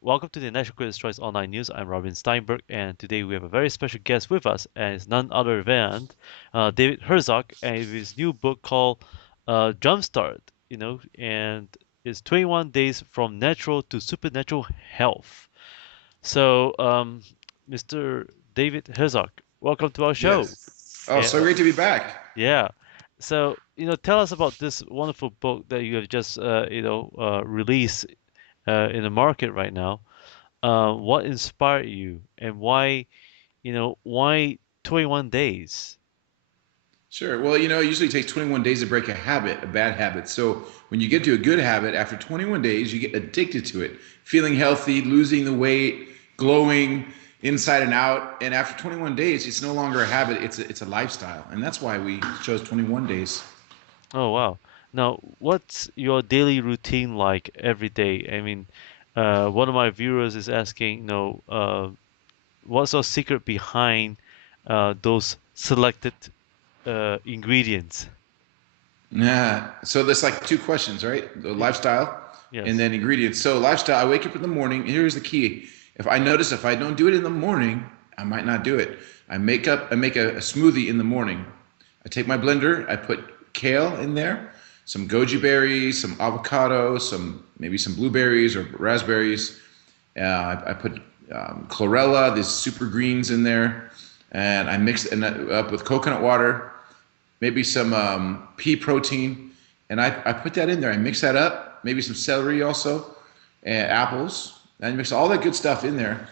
Welcome to the National Critics' Choice Online News. I'm Robin Steinberg, and today we have a very special guest with us, and it's none other than David Herzog, and his new book called JUMPSTART. And it's 21 days from natural to supernatural health. So, Mr. David Herzog, welcome to our show. Yes. Oh, And so great to be back. yeah, so tell us about this wonderful book that you have just released in the market right now. What inspired you and why 21 days? Sure. Well, it usually takes 21 days to break a habit, a bad habit. So when you get to a good habit, after 21 days, you get addicted to it, feeling healthy, losing the weight, glowing inside and out. And after 21 days, it's no longer a habit, it's a lifestyle. And that's why we chose 21 days. Oh, wow. Now, what's your daily routine like every day? I mean, one of my viewers is asking, what's your secret behind those selected ingredients? Yeah. So there's like two questions, right? The Y- lifestyle and Yes. then ingredients. So lifestyle, I wake up in the morning. Here's the key. If I don't do it in the morning, I might not do it. I make a smoothie in the morning. I take my blender, I put kale in there, some goji berries, some avocado, maybe some blueberries or raspberries. I put chlorella, these super greens in there, and I mix it up with coconut water, maybe some pea protein, and I put that in there. I mix that up, maybe some celery also, and apples. And I mix all that good stuff in there,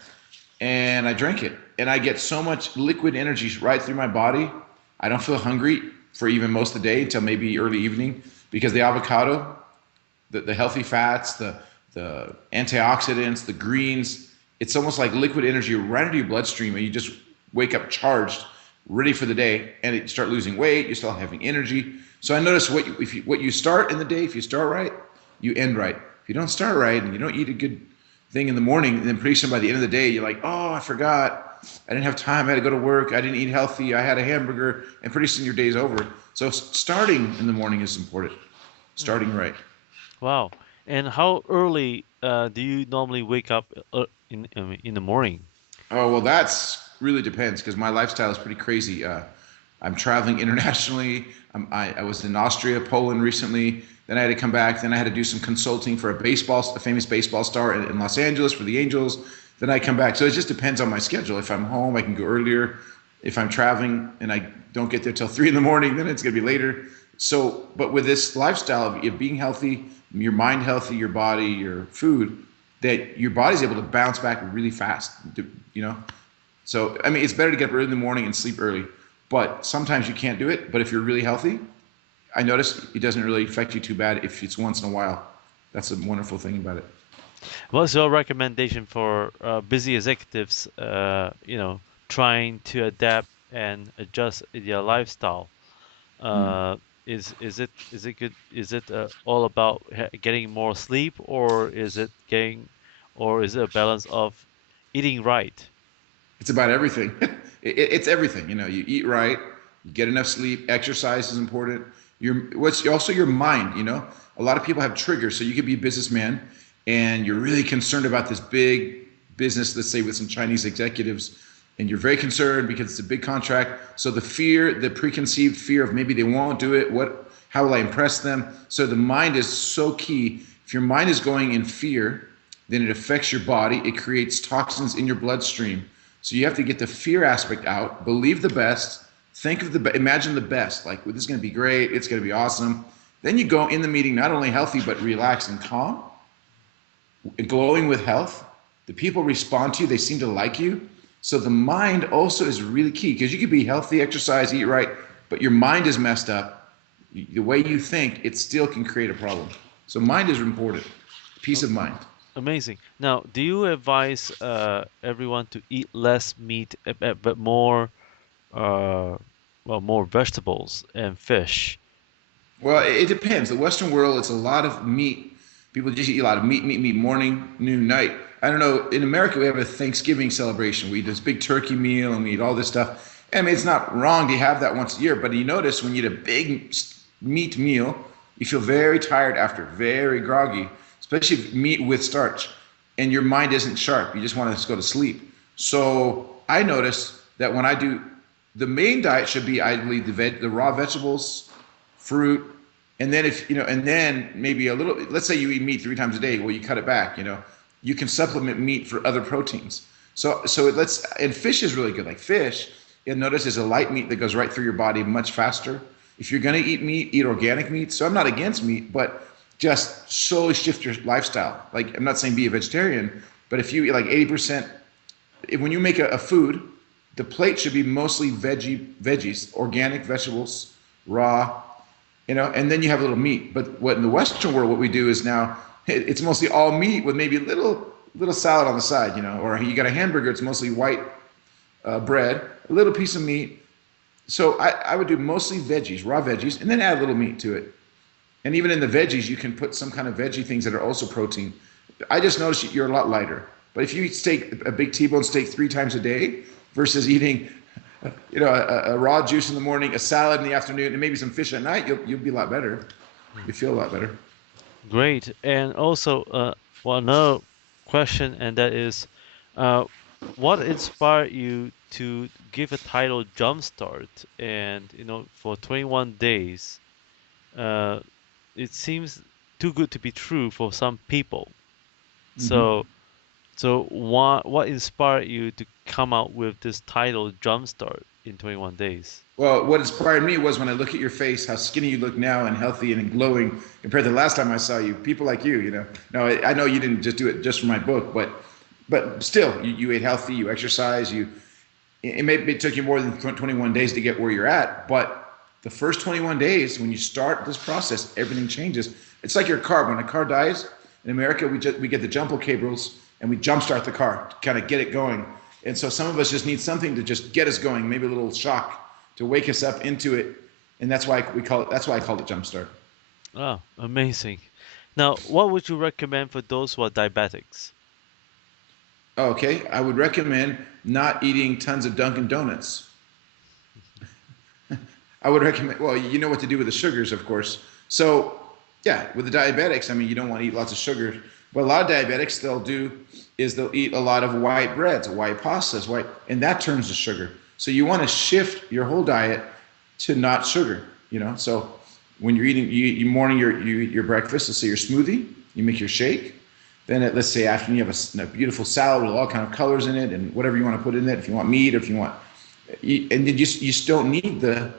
and I drink it. And I get so much liquid energy right through my body. I don't feel hungry for even most of the day until maybe early evening because the avocado, the healthy fats, the antioxidants, the greens, it's almost like liquid energy right into your bloodstream, and you just wake up charged, ready for the day, and you start losing weight. You start having energy. So I notice what you start in the day, if you start right, you end right. If you don't start right and you don't eat a good thing in the morning, and then pretty soon by the end of the day, you're like, oh, I forgot. I didn't have time. I had to go to work. I didn't eat healthy. I had a hamburger, and pretty soon your day's over. So starting in the morning is important. Hmm. Starting right. Wow. And how early do you normally wake up in the morning? Oh well, that's really depends because my lifestyle is pretty crazy. I'm traveling internationally. I was in Austria, Poland recently. Then I had to come back. Then I had to do some consulting for a famous baseball star in Los Angeles for the Angels. Then I come back. So it just depends on my schedule. If I'm home, I can go earlier. If I'm traveling and I don't get there till 3 in the morning, then it's gonna be later. So, but with this lifestyle of being healthy, your mind healthy, your body, your food, that your body's able to bounce back really fast. You know, so I mean, it's better to get up early in the morning and sleep early. But sometimes you can't do it. But if you're really healthy, I notice it doesn't really affect you too bad if it's once in a while. That's a wonderful thing about it. What's your recommendation for busy executives, trying to adapt and adjust their lifestyle? Mm. Uh, is it good? Is it all about getting more sleep, or is it a balance of eating right? It's about everything. It's everything. You eat right, you get enough sleep, exercise is important. What's also your mind. A lot of people have triggers. So you could be a businessman, and you're really concerned about this big business. Let's say with some Chinese executives, and you're very concerned because it's a big contract. So the fear, the preconceived fear of maybe they won't do it. How will I impress them? So the mind is so key. If your mind is going in fear, then it affects your body. It creates toxins in your bloodstream. So you have to get the fear aspect out, believe the best, imagine the best. Like, well, this is going to be great. It's going to be awesome. Then you go in the meeting not only healthy, but relaxed and calm, glowing with health. The people respond to you, they seem to like you. So the mind also is really key because you could be healthy, exercise, eat right, but your mind is messed up. The way you think, it still can create a problem. So mind is important. Peace Oh, of mind. amazing. Now, do you advise everyone to eat less meat but more, uh, more vegetables and fish? Well, it depends. The Western world, it's a lot of meat. People just eat a lot of meat, meat, meat, morning, noon, night. I don't know. In America, we have a Thanksgiving celebration. We eat this big turkey meal and we eat all this stuff. I mean, it's not wrong to have that once a year, but you notice when you eat a big meat meal, you feel very tired after, very groggy, especially meat with starch. and your mind isn't sharp. You just want to just go to sleep. So I notice that when I do, the main diet should be ideally the raw vegetables, fruit, and then if you know, and then maybe a little. Let's say you eat meat 3 times a day. Well, you cut it back. You know, you can supplement meat for other proteins. So let's and fish is really good. Like fish, you'll notice is a light meat that goes right through your body much faster. If you're gonna eat meat, eat organic meat. So I'm not against meat, but just slowly shift your lifestyle. Like I'm not saying be a vegetarian, but if you eat like 80%, when you make a food, the plate should be mostly veggies, organic vegetables, raw, you know, and then you have a little meat. But what in the Western world, what we do is now it's mostly all meat with maybe a little salad on the side, you know, or you got a hamburger, it's mostly white bread, a little piece of meat. So I would do mostly veggies, raw veggies, and then add a little meat to it. And even in the veggies, you can put some kind of veggie things that are also protein. I just noticed you're a lot lighter. But if you eat steak, a big T-bone steak 3 times a day versus eating, you know, a raw juice in the morning, a salad in the afternoon, and maybe some fish at night, you'll be a lot better. You feel a lot better. Great. And also, well, another question, and that is, uh, what inspired you to give a title Jumpstart? And, for 21 days, uh, it seems too good to be true for some people. Mm-hmm. So, what inspired you to come out with this title Jumpstart in 21 days? Well, what inspired me was when I look at your face, how skinny you look now and healthy and glowing compared to the last time I saw you. People like you know. No, I know you didn't just do it just for my book, but still, you ate healthy, you exercise, it took you more than 21 days to get where you're at, but the first 21 days, when you start this process, everything changes. It's like your car. When a car dies in America, we get the jumbo cables and we jumpstart the car to kind of get it going. And so some of us just need something to just get us going, maybe a little shock to wake us up into it. And that's why that's why I called it Jumpstart. Oh, amazing. Now, what would you recommend for those who are diabetics? Okay, I would recommend not eating tons of Dunkin' Donuts. I would recommend, well, you know what to do with the sugars, of course. So, yeah, with the diabetics, I mean, you don't want to eat lots of sugar. But a lot of diabetics, they'll eat a lot of white breads, white pastas, and that turns to sugar. So you want to shift your whole diet to not sugar, you know. So when you're eating, you eat your breakfast, let's say your smoothie, you make your shake. Then let's say afternoon, you have a beautiful salad with all kind of colors in it and whatever you want to put in it. If you want meat or if you want, and then you just don't need the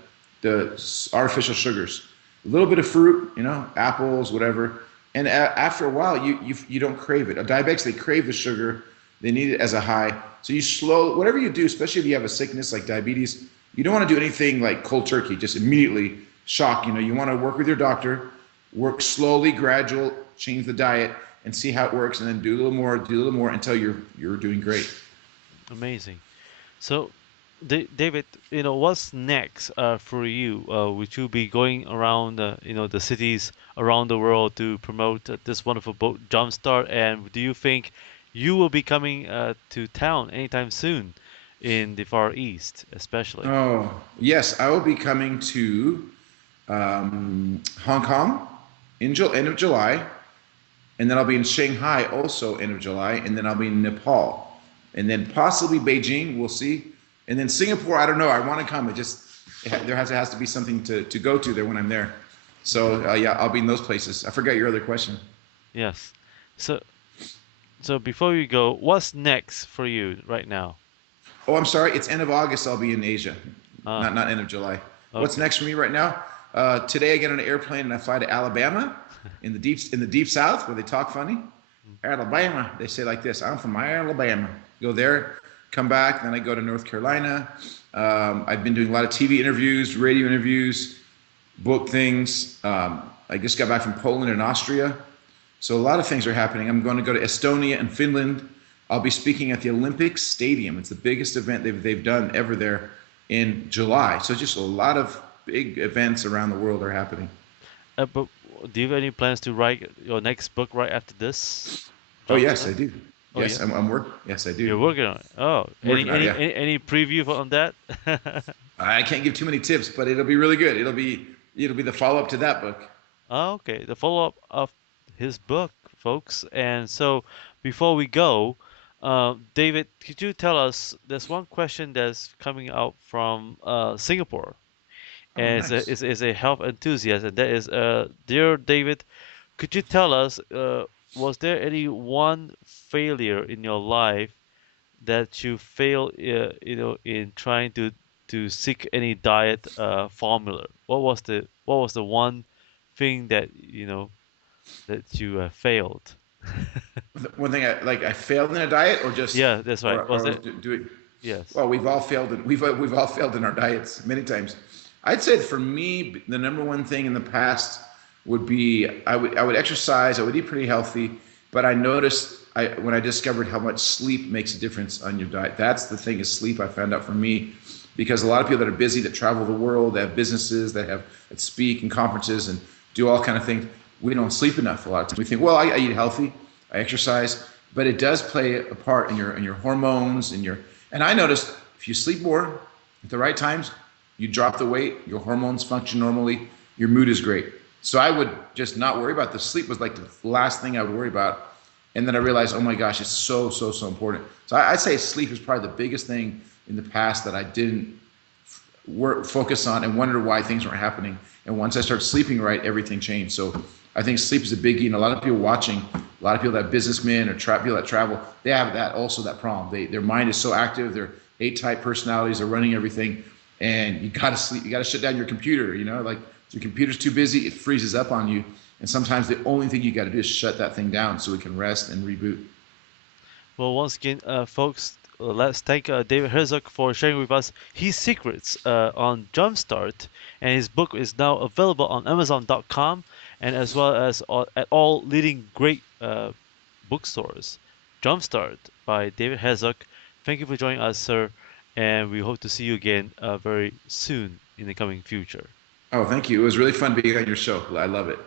artificial sugars. A little bit of fruit, you know, apples, whatever. And after a while, you don't crave it. Diabetics, they crave the sugar. They need it as a high. So whatever you do, especially if you have a sickness like diabetes, you don't want to do anything like cold turkey, just immediately shock. You know, you want to work with your doctor, work slowly, gradual, change the diet, and see how it works, and then do a little more until you're doing great. Amazing. So, David, what's next for you? Would you be going around, the cities around the world to promote this wonderful book, Jumpstart? And do you think you will be coming to town anytime soon in the Far East, especially? Oh yes, I will be coming to Hong Kong in end of July, and then I'll be in Shanghai also end of July, and then I'll be in Nepal, and then possibly Beijing. We'll see, and then Singapore. I don't know. I want to come. There has to be something to go to there when I'm there. So yeah, I'll be in those places. I forgot your other question. Yes. So, before you go, what's next for you right now? Oh, I'm sorry. It's end of August. I'll be in Asia, Ah, not end of July. What's okay. next for me right now? Today I get on an airplane and I fly to Alabama, in the deep South where they talk funny. Alabama, they say like this. I'm from Alabama. Go there, come back. Then I go to North Carolina. I've been doing a lot of TV interviews, radio interviews, book things. I just got back from Poland and Austria. So a lot of things are happening. I'm going to go to Estonia and Finland. I'll be speaking at the Olympic Stadium. It's the biggest event they've done ever there in July. So just a lot of big events around the world are happening. But do you have any plans to write your next book right after this? Oh yes, Jumpstart? I do. Oh Yes, yeah, I'm working. Yes, I do. you're working on it. Oh, I'm working on it. Yeah. any preview on that? I can't give too many tips, but it'll be really good. It'll be the follow up to that book. Oh, okay, the follow-up of his book, folks. And so, before we go, David, could you tell us? There's one question that's coming out from Singapore, Oh, and nice. is a health enthusiast, and that is, dear David, could you tell us, was there any one failure in your life that you failed, in trying to seek any diet formula? What was the one thing that that you failed? One thing I failed in a diet, or just, Yeah, that's right. Was or it? do it. Yes. Well, we've all failed. We've all failed in our diets many times. I'd say for me, the number one thing in the past would be I would exercise. I would eat pretty healthy, but I noticed when I discovered how much sleep makes a difference on your diet. That's the thing, is sleep. I found out for me, because a lot of people that are busy, that travel the world, that have businesses, that speak in conferences and do all kind of things, we don't sleep enough a lot of times. We think, well, I eat healthy, I exercise, but it does play a part in your hormones and your. And I noticed, if you sleep more at the right times, you drop the weight, your hormones function normally, your mood is great. So I would just not worry about the sleep. Was like the last thing I would worry about. And then I realized, oh my gosh, it's so important. So I'd say sleep is probably the biggest thing in the past that I didn't focus on and wonder why things weren't happening. And once I started sleeping right, everything changed. So I think sleep is a biggie. And a lot of people watching, a lot of people that are businessmen or people that travel, they have that also, that problem. Their mind is so active. They're A-type personalities. They're running everything. And you got to sleep. You got to shut down your computer. Like, if your computer's too busy, it freezes up on you. And sometimes the only thing you got to do is shut that thing down so it can rest and reboot. Well, once again, folks, let's thank David Herzog for sharing with us his secrets on Jumpstart, and his book is now available on Amazon.com and as well as at all leading great bookstores. Jumpstart by David Herzog. Thank you for joining us, sir, and we hope to see you again very soon in the coming future. Oh, thank you. It was really fun being on your show. I love it.